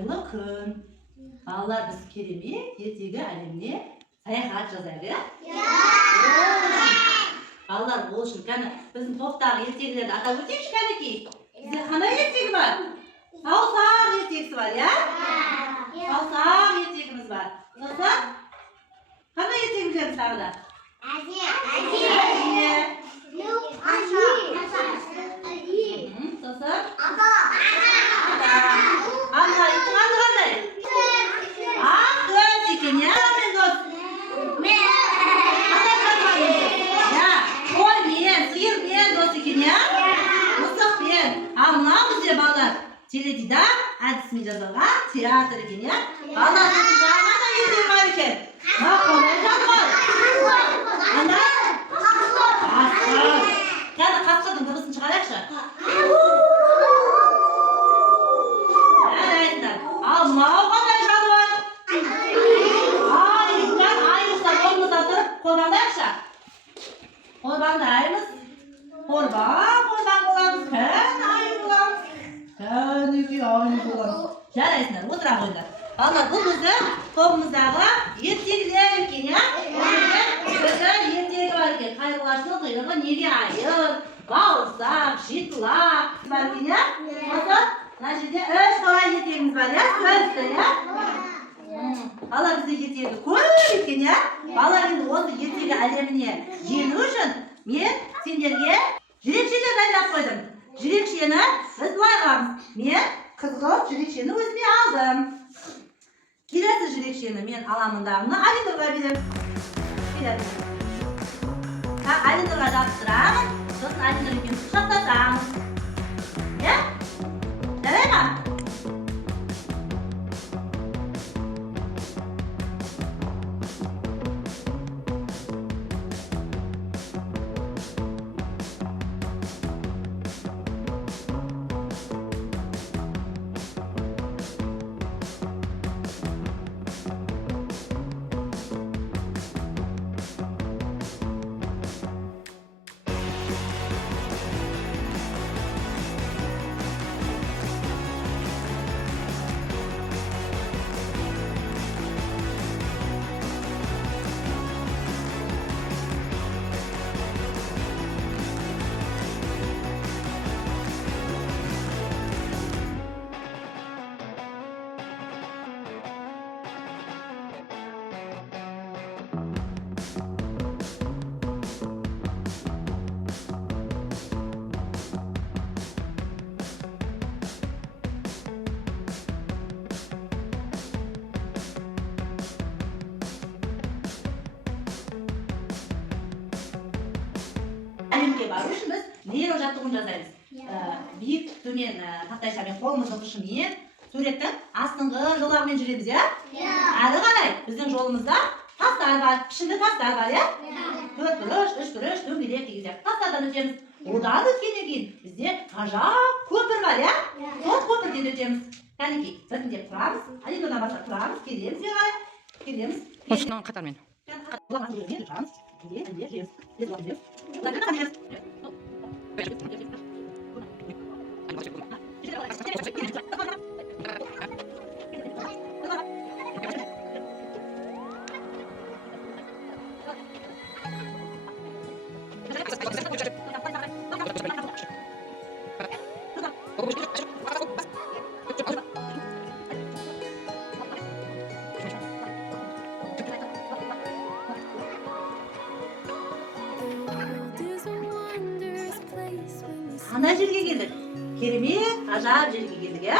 Қайырлы күн. Балалар, біз керемет ертегі әлеміне саяхат жазайық, иә? Балалар, ол үшін кәні біздің топтағы ертегілерді атап өтейікші кәнекей. Бізде қандай ертегі бар? Саусақ ертегісі бар, иә? Саусақ ертегіміз бар. Сосын қандай ертегі білеміз тағы да? Теледидар әдісімен жазылған театр екен, иә? Балалардың жаңа да ертегі бар екен. Қандай жазған? Қасқыр. Кәні қасқырдың дыбысын шығарайықшы. Жарайсыздар. Ал мынау қандай жануар? Айғыздар орнымызда тұрып қорбандайықшы. Қорбандаймыз. Қорбан боламыз. Кән айы боламыз. Кәнекей айы боламыз. Жарайсыңдар, отыра қойыңдар. Балалар, бұл біздің тобымыздағы ертегілер екен, иә? Біздің ертегі бар екен. Қайырлашының құйрығы неге айыр, бауырсақ, шиқылақ бар екен, иә? Осы мына жерде 3 талай ертегіміз бар, иә? Сөзді, иә? Балалар, бізде ертегі көп екен, иә? Балалар, енді осы ертегі әлеміне ену үшін мен сендерге жүрекшені дайындап қойдым. Жүрекшені біз былай қыламыз. Мен қызғылт жүрекшені өзіме алдым. Келесі жүрекшені мен аламындағыны Алинұрға беремін. Алинұрға жабыстырамын, сосын Алинұр екеуміз құшақтасамыз. Иә? Жарай ма? Әлемге бару үшін біз нейро жаттығуын жасаймыз. Биік төмен тақтайшамен қолымыздың ұшымен суреттің астыңғы жолағымен жүреміз, иә? Әрі қарай біздің жолымызда тастар бар, пішінді тастар бар, иә? 4 бұрыш, 3 бұрыш, дөңгелек деген сияқты тастардан өтеміз. Одан өткеннен кейін бізде ғажап көпір бар, иә? Сол көпірден өтеміз. Кәнекей, біртіндеп тұрамыз, Алинұрдан бастап тұрамыз, келеміз, келеміз. Осыны қатармен. Қандай жерге келдік? Керемет, ғажап жерге келдік, иә?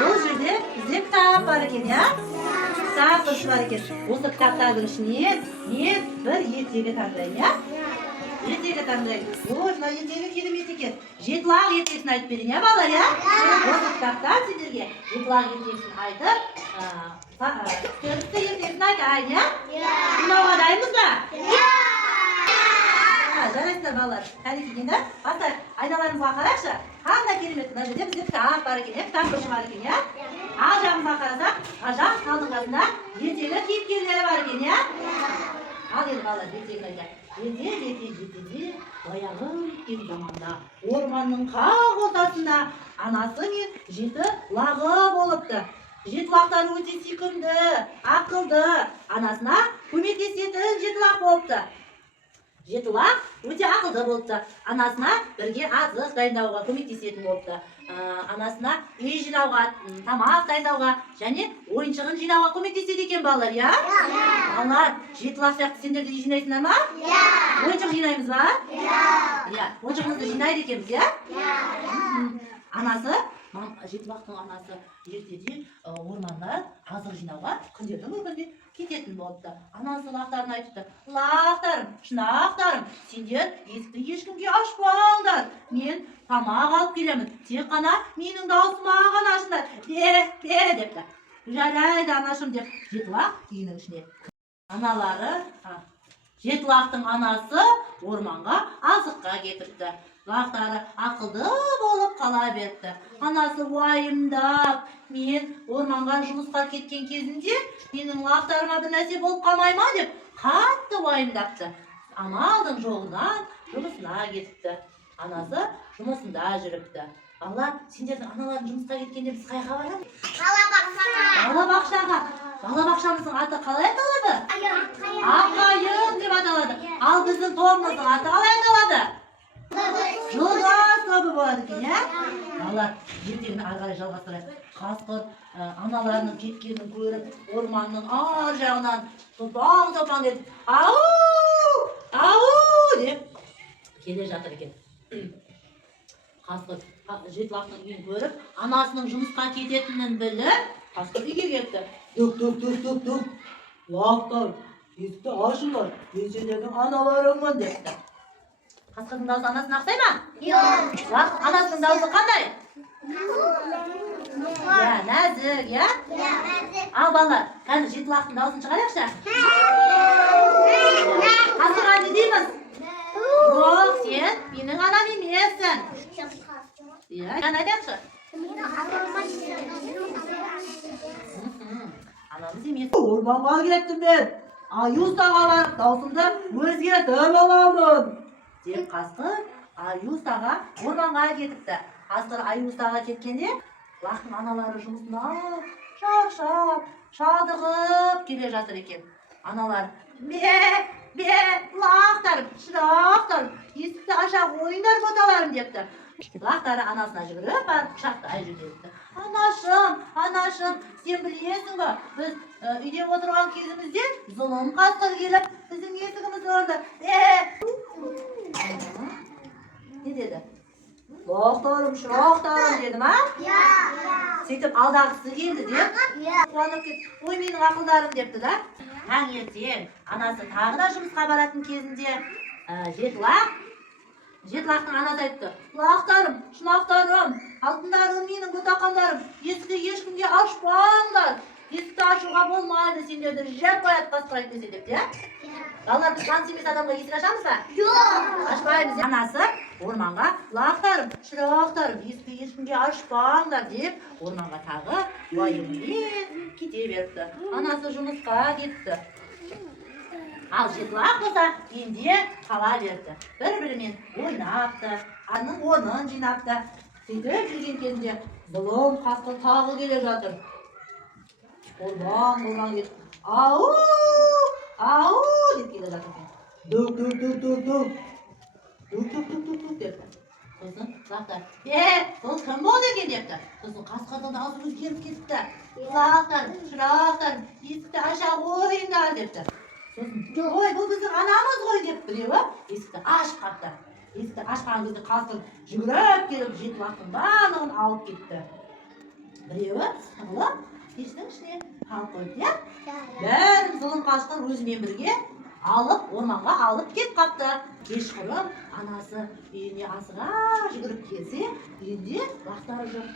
Бұл жерде бізде кітап бар екен, иә? Кітап бар екен. Осы кітаптардың ішінен мен бір ертегі таңдаймын, иә? Ертегі таңдаймын. Ой, мына ертегі керемет екен. Жетілақ ертегісін айтып берейін, иә, балалар, иә? Осы кітаптан сендерге жетілақ ертегісін айтып, төртті ертегісін айтайын, иә? Тыңдауға дайынбыз ба? Жарайсыздар балалар. Кәнекей енді бастайық. Айналарымызға қарайықшы. Қандай керемет. Мына жерде бізде кітап бар екен, кітап көші бар екен, иә? Ал жағымызға қарасақ, ғажап талдың қасында ертегі кейіпкерлері бар екен, иә? Ал енді балалар, ертегі айтайық. Ерте баяғы өткен заманда орманның қақ ортасында анасы мен жеті лағы болыпты. Жетілақтар өте сүйкімді, ақылды, анасына көмектесетін жетілақ болыпты. Жетілақ өте ақылды болыпты. Анасына бірге азық дайындауға көмектесетін болыпты. Анасына үй жинауға, тамақ дайындауға және ойыншығын жинауға көмектеседі екен балалар, иә? Балалар, жетілақ сияқты сендер де үй жинайсыңдар ма? Ойыншық жинаймыз ба? Иә. Ойыншығымызды жинайды екенбіз, иә? Анасы, жетілақтың анасы ертеде орманда азық жинауға күндердің күнде кететін болыпты. Анасы лақтарын айтыпты: лақтарым, шынақтарым, сендер есікті ешкімге ашпаңдар. Мен тамақ алып келемін. Тек қана менің даусыма ғана ашыңдар. Бе депті. Жарайды анашым деп жетілақ үйінің ішіне. Аналары, жетілақтың анасы орманға азыққа кетіпті. Лақтары ақылды болып қала берді. Анасы уайымдап, мен орманға жұмысқа кеткен кезінде менің лақтарыма бір нәрсе болып қалмай ма деп қатты уайымдапты. Амалдың жоғынан жұмысына кетіпті. Анасы жұмысында жүріпті. Балалар, сендердің аналарың жұмысқа кеткенде біз қайға барамыз? Балабақшаға. Балабақшамыздың аты қалай аталады? Аққайың деп аталады. Ал біздің тобымыздың аты қалай аталады? Жұлдыз тобы болады екен, иә? Балалар, ертеңін ары қарай жалғастырайық. Қасқыр аналарының кеткенін көріп, орманның ар жағынан топаң деп, ау деп келе жатыр екен. Қасқыр жетілақтың үйін көріп, анасының жұмысқа кететінін біліп, қасқыр үйге кетті. Дүк. Лақтар, есікті ашыңдар, мен сендердің аналарыңмын депті. Қасқырдың дауысы анасына ұқсай ма? Жоқ. Анасының дауысы қандай? Иә, нәзік, иә? Ал балалар, қазір жетілақтың дауысын шығарайықшы. Қасқырға не дейміз? Жоқ, сен менің анам емессің. Иә, жаңа айтайықшы. Анамыз емес. Орманға кеттім мен. Аюстаға барып даусымды өзгертіп аламын деп қасқыр Аюстаға орманға кетіпті. Қасқыр Аюстаға кеткенде лақтың аналары жұмысына шаршап, шалдығып келе жатыр екен. Аналар: бе, лақтарым, шырақтарым, есікті аша қойыңдар боталарым депті. Лақтары анасына жүгіріп барып құшақтай жөнелді. Анашым, сен білесің ба, біз үйде отырған кезімізде зұлым қасқыр келіп біздің есігімізді ұрды. Не деді? Лақтарым, шырақтарым деді ма? Сөйтіп алдағысы келді деп қуанып кетті. Ой, менің ақылдарым депті да. Таңертең анасы тағы да жұмысқа баратын кезінде жетілақтың анасы айтты: лақтарым, шынақтарым, алтындарым, менің ботақандарым, есікті ешкімге ашпаңдар. Есікті ашуға болмайды, сендерді жеп қояды қасқыр айтпесе деп, иә? Балалар, біз таныс емес адамға есік ашамыз ба? Жоқ. Ашпаймыз. Анасы орманға: лақтарым, шырақтарым, есікті ешкімге ашпаңдар деп орманға тағы уайыммен кете беріпті. Анасы жұмысқа кетті. Ал жетілақ болса үйінде қала берді. Бір-бірімен ойнапты, аның орнын жинапты. Сөйтіп жүрген кезінде зұлым қасқыр тағы келе жатыр. Орбан кетті. Ау деп келе жатыр. Дүк депті. Сосын лақтар: бұл кім болды екен депті. Сосын қасқырдың дауысы өзгеріп кетті. Лақтар, шырақтар, есікті аша қойыңдар депті. Ой, бұл біздің анамыз ғой деп біреуі есікті ашып қапты. Есікті ашқан кезде қасқыр жүгіріп келіп жетілақтың барлығын алып кетті. Біреуі тығылып пештің ішіне қалып қойды, иә? Бәрін зұлым қасқыр өзімен бірге алып, орманға алып кет қапты. Кешқұрым анасы үйіне асыға жүгіріп келсе, үйінде лақтары жоқ.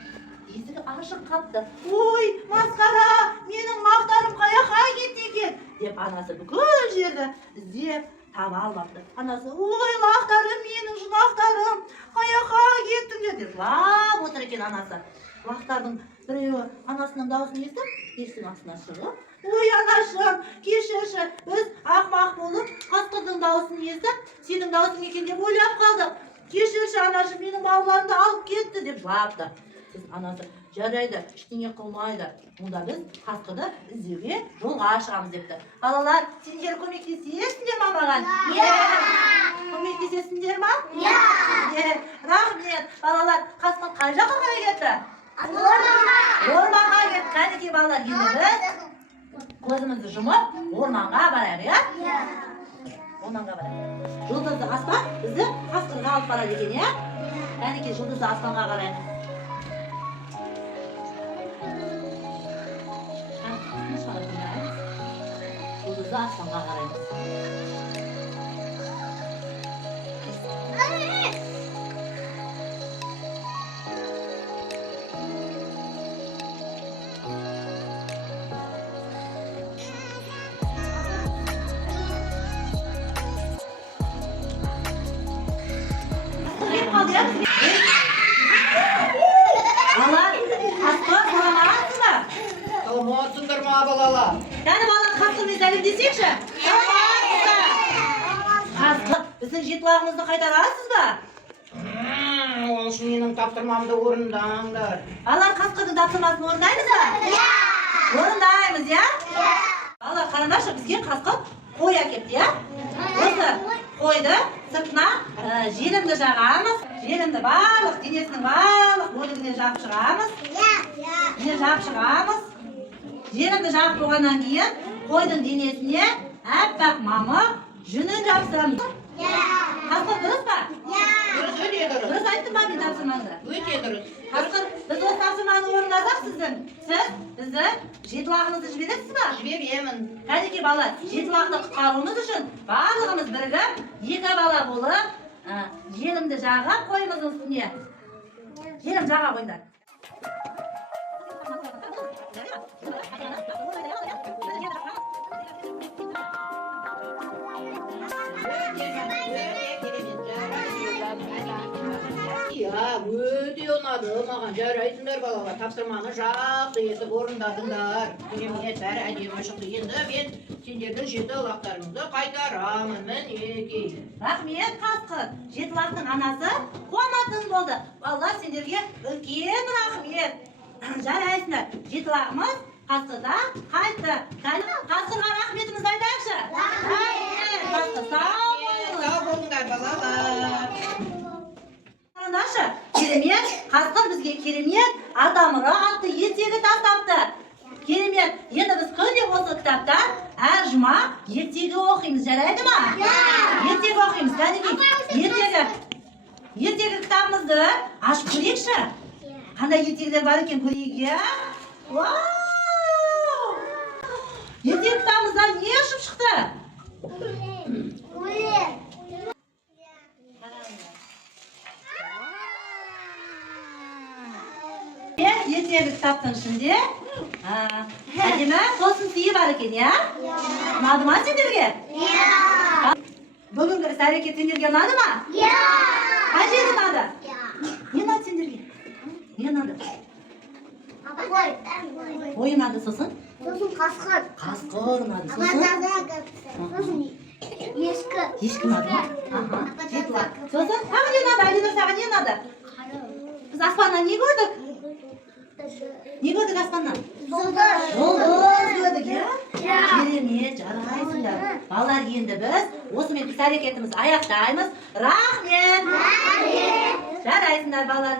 Есігі ашық қапты. Ой, масқара, менің лақтарым қаяққа кетті екен деп анасы бүкіл жерді іздеп таба алмапты. Анасы: ой, лақтарым, менің шынақтарым, қаяққа кеттіңдер деп жылап отыр екен анасы. Лақтардың біреуі анасының дауысын естіп, есіктің астына шығып: ой, анашым, кешірші, біз ақымақ болып қасқырдың дауысын естіп, сенің даусың екен деп ойлап қалдық. Кешірші, анашым, менің балаларымды алып кетті деп жылапты. Анасы: Жарайды, ештеңе қылмайды. Мұнда біз қасқырды іздеуге жолға шығамыз депті. Балалар, сендер көмектесесіңдер ме маған? Көмектесесіңдер ме? Рахмет. Балалар, қасқыр қай жаққа қарай кетті? Орманға кетті. Қанекей балалар, енді біз көзімізді жұмып орманға барайық, иә? Орманға барайық. Жұлдызды аспан бізді қасқырға алып барады екен, иә? Қанекей жұлдызды аспанға қарайық. Жұлдызды аспанға қараймыз. Балалар, қасқыр саламатсыз ба? Саламатсыңдар ма балалар? Яғни балалар қасқырмен сәлемдесейікші? Саламатсыздар. Қасқыр, біздің жетілағымызды қайтарасыз ба? Ол үшін менің тапсырмамды орындаңдар. Балалар, қасқырдың тапсырмасын орындаймыз ба? Орындаймыз, иә? Балалар, қараңдаршы, бізге қасқыр қой әкепті, иә? Осы қойды сыртына желімді жағамыз. Желімді барлық денесінің барлық бөлігіне жағып шығамыз. Желімді жағып болғаннан кейін қойдың денесіне әппақ мамық жүнін жабыстырамыз. Қасқыр дұрыс па? Дұрыс, өте дұрыс. Дұрыс айттым ба мен тапсырмаңды? Өте дұрыс. Қасқыр, біз осы тапсырманы орындасақ сіз бізді жетілағымызды жібересіз ба? Жіберемін. Кәнекей балалар, жетілақты құтқаруымыз үшін барлығымыз бірігіп, екі бала болып, желімді жағып қойымыздың үстіне. Желім жаға қойыңдар. Өте ұнады маған. Жарайсыңдар балалар. Тапсырманы жақсы етіп орындадыңдар. Керемет, бәрі әдемі шықты. Енді мен сендердің жетілақтарыңызды қайтарамын. Мінекей. Рахмет қасқыр. Жетілақтың анасы қуанатын болды. Балалар, сендерге үлкен рахмет. Жарайсыңдар. Жетілағымыз қасқырдан қайтты. Қасқырға рахметімізді айтайықшы. Рахмет. Қасқыр, сау болыңыз. Сау болыңдар балалар. Қараңдаршы, керемет, қасқыр бізге керемет Атамұра атты ертегі тастапты. Керемет, енді біз күнде осы кітаптан әр жұма ертегі оқимыз, жарайды ма? Ертегі оқимыз, кәнекей, ертегі кітабымызды ашып көрейікші. Қандай ертегілер бар екен көрейік, иә? Вау! Ертегі кітабымыздан не ұшып шықты? Ертегі кітаптың ішінде әдемі тосын сыйы бар екен, иә? Ұнады ма сендерге? Бүгінгі іс-әрекет сендерге ұнады ма? Қай жері ұнады? Не ұнады сендерге? Не ұнады? Ой ұнады, сосын? Сосын қасқыр. Қасқыр ұнады, сосын? Сосын ешкі. Ешкі ұнады ма? Сосын? Тағы не ұнады? Айнұр, саған не ұнады? Біз аспаннан не көрдік? Не көрдік аспаннан? Жұлдыз. Жұлдыз көрдік, иә? Керемет, жарайсыңдар. Балалар, енді біз осымен іс-әрекетімізді аяқтаймыз. Рахмет! Жарайсыңдар балалар.